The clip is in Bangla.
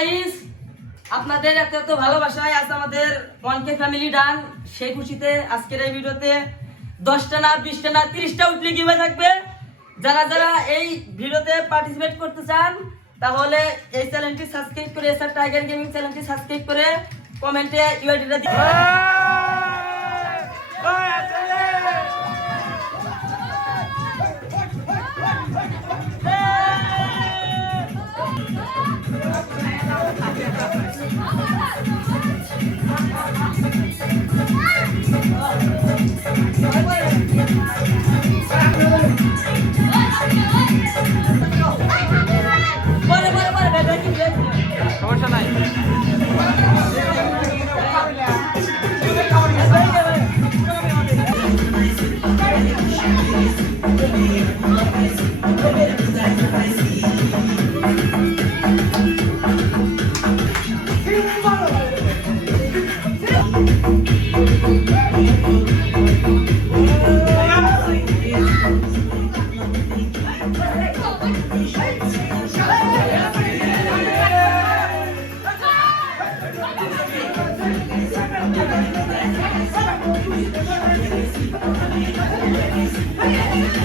গাইস, আপনাদের এত এত ভালোবাসায় আজ আমাদের 1K ফ্যামিলি ডান। সেই খুশিতে আজকের এই ভিডিওতে 10টা না 20টা না 30টা উইকলি গিভওয়ে থাকবে। যারা যারা এই ভিডিওতে পার্টিসিপেট করতে চান তাহলে এই চ্যানেলটি সাবস্ক্রাইব করে এসআর টাইগার গেমিং চ্যানেলটি সাবস্ক্রাইব করে কমেন্টে ইউআইডিটা দিন। সমস্যা নাই। Hey!